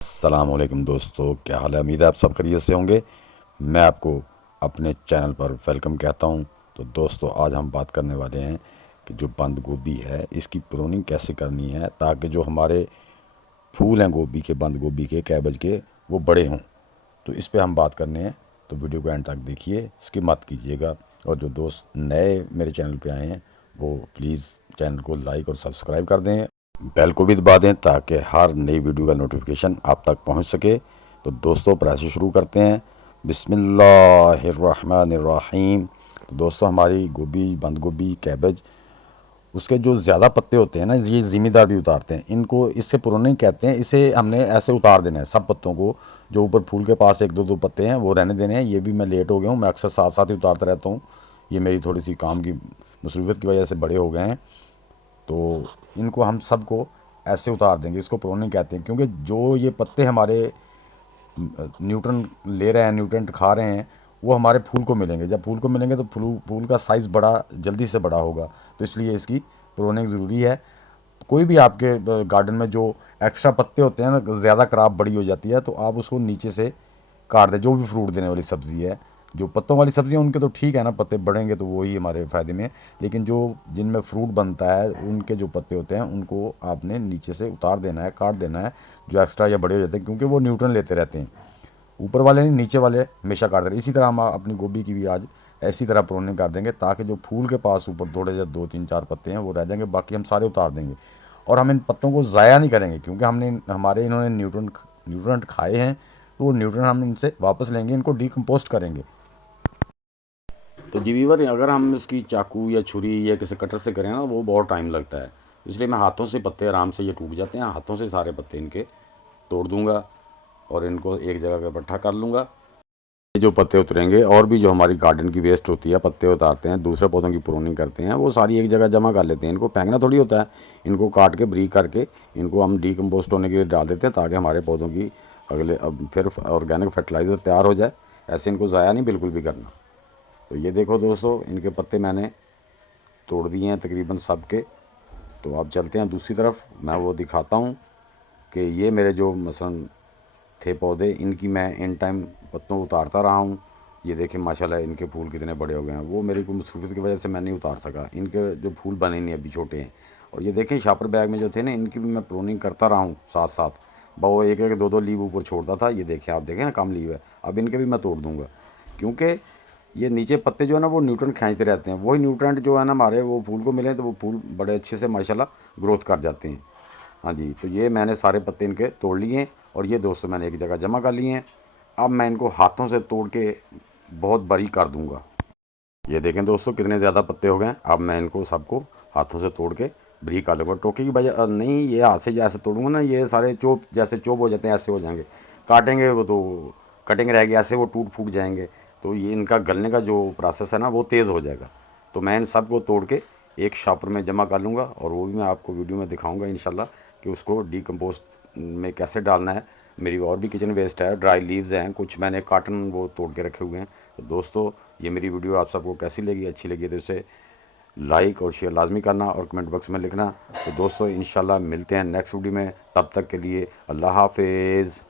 अस्सलामुअलैकुम दोस्तों, क्या हाल है। उम्मीद है आप सब खैरियत से होंगे। मैं आपको अपने चैनल पर वेलकम कहता हूं। तो दोस्तों, आज हम बात करने वाले हैं कि जो बंद गोभी है इसकी प्रूनिंग कैसे करनी है ताकि जो हमारे फूल हैं गोभी के, बंद गोभी के, कैबेज के, वो बड़े हों। तो इस पे हम बात करने हैं। तो वीडियो को एंड तक देखिए, स्किप मत कीजिएगा। और जो दोस्त नए मेरे चैनल पे आए हैं वो प्लीज़ चैनल को लाइक और सब्सक्राइब कर दें, बेल को भी दबा दें ताकि हर नई वीडियो का नोटिफिकेशन आप तक पहुंच सके। तो दोस्तों, प्रयास शुरू करते हैं। बिस्मिल्लाहिर्रहमानिर्रहीम। तो दोस्तों, हमारी गोभी, बंद गोभी, कैबेज, उसके जो ज़्यादा पत्ते होते हैं ना, ये ज़िम्मेदार भी उतारते हैं। इनको इससे पुराने कहते हैं। इसे हमने ऐसे उतार देना है सब पत्तों को। जो ऊपर फूल के पास एक दो दो पत्ते हैं वो रहने देने हैं। ये भी मैं लेट हो गया हूँ, मैं अक्सर साथ साथ ही उतारता रहता हूँ। ये मेरी थोड़ी सी काम की मसरूफियत की वजह से बड़े हो गए हैं। तो इनको हम सबको ऐसे उतार देंगे। इसको प्रोनिंग कहते हैं, क्योंकि जो ये पत्ते हमारे न्यूट्रन ले रहे हैं, न्यूट्रेंट खा रहे हैं, वो हमारे फूल को मिलेंगे। जब फूल को मिलेंगे तो फूल फूल का साइज़ बड़ा जल्दी से बड़ा होगा। तो इसलिए इसकी प्रोनिंग ज़रूरी है। कोई भी आपके गार्डन में जो एक्स्ट्रा पत्ते होते हैं ना, ज़्यादा क्रॉप बड़ी हो जाती है, तो आप उसको नीचे से काट दें। जो भी फ्रूट देने वाली सब्ज़ी है, जो पत्तों वाली सब्ज़ी है उनके तो ठीक है ना, पत्ते बढ़ेंगे तो वही हमारे फ़ायदे में है। लेकिन जो जिनमें फ्रूट बनता है उनके जो पत्ते होते हैं उनको आपने नीचे से उतार देना है, काट देना है। जो एक्स्ट्रा या बड़े हो जाते हैं, क्योंकि वो न्यूट्रन लेते रहते हैं। ऊपर वाले नहीं, नीचे वाले हमेशा काट दें। इसी तरह हम अपनी गोभी की भी आज ऐसी तरह प्रोनिंग कर देंगे ताकि जो फूल के पास ऊपर थोड़े से दो तीन चार पत्ते हैं वो रह जाएंगे, बाकी हम सारे उतार देंगे। और हम इन पत्तों को ज़ाया नहीं करेंगे, क्योंकि इन्होंने न्यूट्रेंट खाए हैं। तो वो न्यूट्रेंट हम इनसे वापस लेंगे, इनको डीकम्पोस्ट करेंगे। तो जी वीवर, अगर हम इसकी चाकू या छुरी या किसी कटर से करें ना, वो बहुत टाइम लगता है। इसलिए मैं हाथों से, पत्ते आराम से ये टूट जाते हैं, हाथों से सारे पत्ते इनके तोड़ दूंगा और इनको एक जगह पे इकट्ठा कर लूँगा। ये जो पत्ते उतरेंगे, और भी जो हमारी गार्डन की वेस्ट होती है, पत्ते उतारते हैं, दूसरे पौधों की प्रूनिंग करते हैं, वो सारी एक जगह जमा कर लेते हैं। इनको फेंकना थोड़ी होता है। इनको काट के ब्रीक करके इनको हम डीकम्पोस्ट होने के लिए डाल देते हैं ताकि हमारे पौधों की अगले अब फिर ऑर्गेनिक फर्टिलाइज़र तैयार हो जाए। ऐसे इनको ज़ाया नहीं बिल्कुल भी करना। तो ये देखो दोस्तों, इनके पत्ते मैंने तोड़ दिए हैं तकरीबन सब के। तो आप चलते हैं दूसरी तरफ, मैं वो दिखाता हूँ कि ये मेरे जो मसलन थे पौधे, इनकी मैं इन टाइम पत्तों उतारता रहा हूँ। ये देखें माशाल्लाह इनके फूल कितने बड़े हो गए हैं। वो मेरी कोई मसरूफियत की वजह से मैं नहीं उतार सका। इनके जो फूल बने नहीं, अभी छोटे हैं। और ये देखें शापर बैग में जो थे ना, इनकी भी मैं प्रूनिंग करता रहा हूँ साथ साथ। वो एक एक दो दो लीव ऊपर छोड़ता था। ये देखें, आप देखें ना, कम लीव है। अब इनके भी मैं तोड़ दूँगा, क्योंकि ये नीचे पत्ते जो है ना वो न्यूट्रन खींचते रहते हैं। वही न्यूट्रेंट जो है ना हमारे, वो फूल को मिले तो वो फूल बड़े अच्छे से माशाल्लाह ग्रोथ कर जाते हैं। हाँ जी, तो ये मैंने सारे पत्ते इनके तोड़ लिए हैं और ये दोस्तों मैंने एक जगह जमा कर लिए हैं। अब मैं इनको हाथों से तोड़ के बहुत बारीक कर दूंगा। ये देखें दोस्तों, कितने ज़्यादा पत्ते हो गए हैं। अब मैं इनको सबको हाथों से तोड़ के बारीक कर लूँगा। टोके की वजह नहीं, ये हाथ से जैसे तोड़ूंगा ना, ये सारे चोप जैसे चोप हो जाते हैं, ऐसे हो जाएंगे। काटेंगे वो तो कटिंग रहेगी, ऐसे वो टूट फूट जाएंगे। तो ये इनका गलने का जो प्रोसेस है ना, वो तेज़ हो जाएगा। तो मैं इन सब को तोड़ के एक शॉपर में जमा कर लूँगा और वो भी मैं आपको वीडियो में दिखाऊँगा इंशाल्लाह कि उसको डीकम्पोस्ट में कैसे डालना है। मेरी और भी किचन वेस्ट है, ड्राई लीव्स हैं, कुछ मैंने काटन वो तोड़ के रखे हुए हैं। तो दोस्तों, ये मेरी वीडियो आप सबको कैसी लगी, अच्छी लगी तो इसे लाइक और शेयर लाजमी करना और कमेंट बॉक्स में लिखना। तो दोस्तों, इंशाल्लाह मिलते हैं नेक्स्ट वीडियो में। तब तक के लिए अल्लाह हाफिज़।